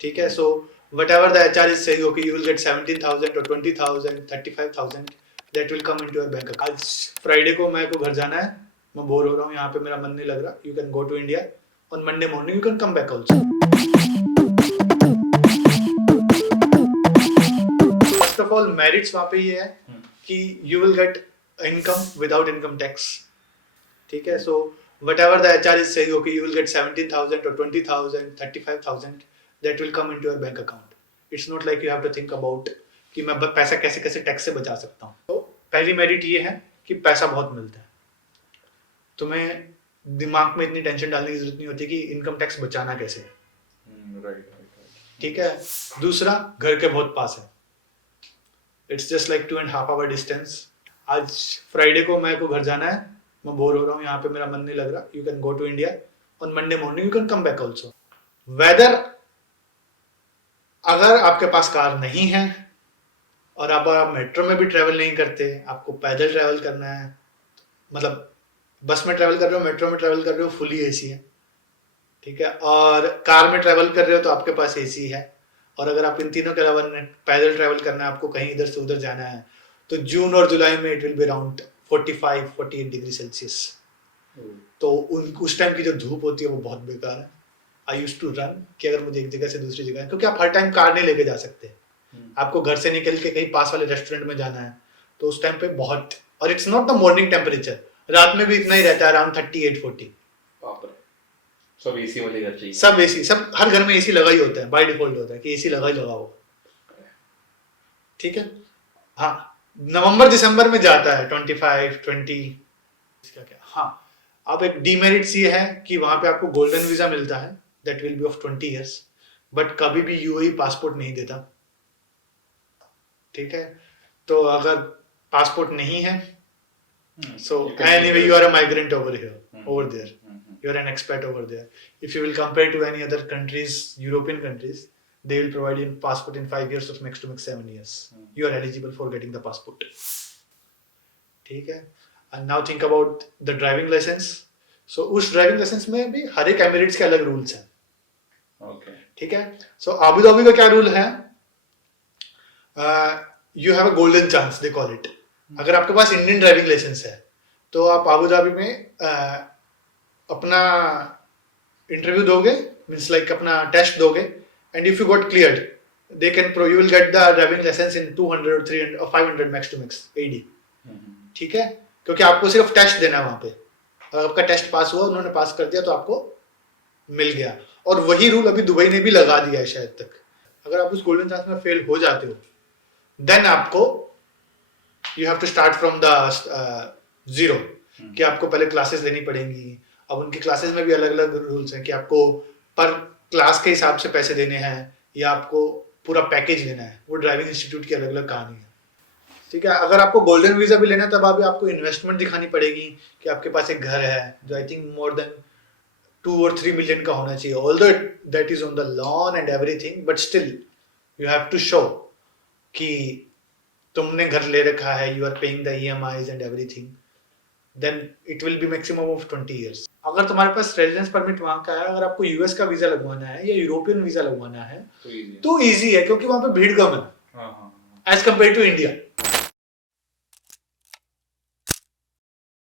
ठीक है. So whatever the HR is saying, okay, you will get 17,000 or 20,000, 35,000, that will come into your bank account. आज Friday को मेरे को घर जाना है, मैं बोर हो रहा हूँ यहाँ पे, मेरा मन नहीं लग रहा. You can go to India on Monday morning. You can come back also. First of all, merits वहाँ पे ये है कि you will get income without income tax. ठीक है. So whatever the HR is saying, okay, you will get 17,000 or 20,000, 35,000, that will come into your bank account. It's not like you have to think about कि मैं पैसा कैसे कैसे tax से बचा सकता हूँ. तो पहली मेरिट ये है कि पैसा बहुत मिलता है. तुम्हें दिमाग में इतनी टेंशन डालने की जरूरत नहीं होती कि इनकम टैक्स बचाना कैसे है. ठीक है. दूसरा, घर के बहुत पास है. It's just like 2.5 hour distance. आज फ्राइडे को मेरे को घर जाना है, मैं बोर हो रहा हूँ यहाँ पे, मेरा मन नहीं लग रहा. You can go to India on Monday morning. You can come back also. Whether अगर आपके पास कार नहीं है और आप मेट्रो में भी ट्रेवल नहीं करते, आपको पैदल ट्रेवल करना है, मतलब बस में ट्रेवल कर रहे हो, मेट्रो में ट्रेवल कर रहे हो, फुली एसी है. ठीक है. और कार में ट्रेवल कर रहे हो तो आपके पास एसी है. और अगर आप इन तीनों के अलावा पैदल ट्रेवल करना है, आपको कहीं इधर से उधर जाना है, तो जून और जुलाई में it will be around 45-48 degree Celsius. तो उस टाइम की जो धूप होती है वो बहुत बेकार है. आई यूज्ड टू रन कि अगर मुझे एक जगह से दूसरी जगह, क्योंकि आप हर टाइम कार नहीं लेके जा सकते. आपको घर से निकल के कहीं पास वाले रेस्टोरेंट में जाना है, तो उस टाइम पे बहुत, और it's not the morning temperature, रात में भी इतना ही रहता है, अराउंड 38-40. सब एसी वाले घर चाहिए. सब एसी, सब हर घर में एसी लगा ही होता है, बाय डिफॉल्ट होता है कि एसी लगा ही लगा हो. ठीक है. हाँ, नवंबर दिसंबर में जाता है 25-20. इसका क्या, हाँ, अब एक डीमेरिट्स ये है कि वहां पे आपको गोल्डन वीजा मिलता है, that will be of 20 years, but कभी भी यूएई पासपोर्ट नहीं देता. ठीक है. तो अगर पासपोर्ट नहीं है, so anyway you are a migrant over here, over there, you are an expat over there. If you will compare to any other countries, European countries, they will provide you passport in 5 years or max to max 7 years. You are eligible for getting the passport. ठीक है. And now think about the driving license. So उस driving licence में भी हर एक Emirates के अलग rules हैं. Okay. ठीक है. सो अबू धाबी का क्या रूल है? You have a golden chance, they call it. अगर आपके पास इंडियन ड्राइविंग लाइसेंस है तो आप अबू धाबी में अपना इंटरव्यू दोगे, मींस लाइक अपना टेस्ट दोगे, and if you got cleared, they can you will get the driving license in 200 or 300 or 500 max to max AD. ठीक है. क्योंकि आपको सिर्फ टेस्ट देना है वहां पे. अगर आपका टेस्ट पास हुआ, उन्होंने पास कर दिया, तो आपको मिल गया. और वही रूल अभी दुबई ने भी लगा दिया है शायद तक. अगर आप उस गोल्डन चांस में फेल हो जाते हो, देन आपको you have to start from the zero, कि आपको पहले क्लासेस लेनी पड़ेंगी. अब उनकी क्लासेस में भी अलग अलग रूल्स हैं कि आपको पर क्लास के हिसाब से पैसे देने हैं या आपको पूरा पैकेज लेना है. वो ड्राइविंग इंस्टीट्यूट की अलग अलग कहानी है. ठीक है. अगर आपको गोल्डन वीजा भी लेना है, तब अभी आपको इन्वेस्टमेंट दिखानी पड़ेगी कि आपके पास एक घर है जो I think more than 2 or 3 million का होना चाहिए. Although that is on the loan and everything, but still you have to show कि तुमने घर ले रखा है, you are paying the EMIs and everything. Then it will be maximum of 20 years. अगर तुम्हारे पास रेजिडेंस परमिट वहां का है, अगर आपको यूएस का वीजा लगवाना है या यूरोपियन वीजा लगवाना है, तो इजी है, क्योंकि वहां पे भीड़ कम है एज कम्पेयर टू इंडिया.